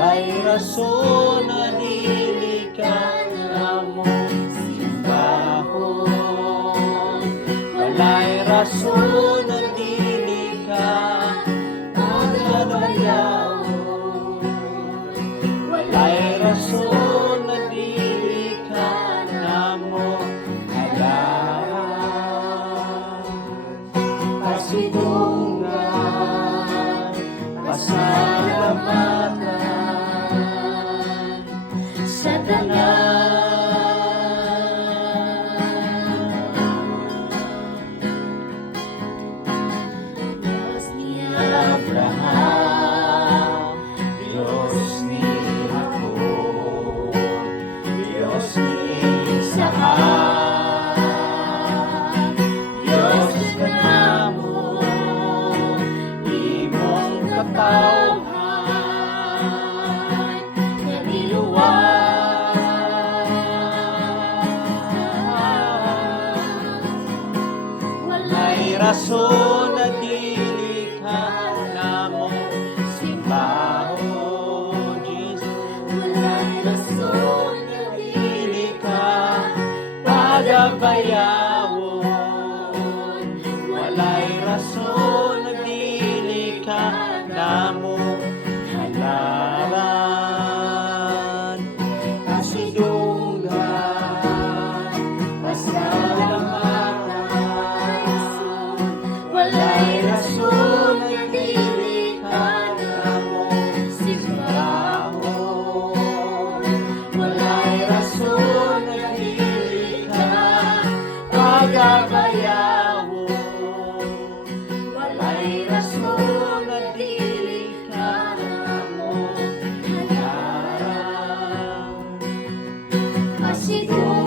walay rason na dili ka namong simbahon. Walay rason na dili ka paglalayawon. Walay rason na dili ka namong halahan. Pasidunggan, pasalamatan sa Diyos ni Abraham, Diyos ni Jacob, Diyos ni Isaac, Diyos na namo, imong katawhan na niluwag. Walay rason na dili ka namong simbahon, Jesus. Walay rason na dili ka pagabayawon. Walay rason na dili ka namong halaran. Pasidunggan, pasalamatan, walay rason na dili ka namong simbahon. Walay rason na dili ka pagabayawon. Walay rason na dili ka namong halaran. Pasidunggan,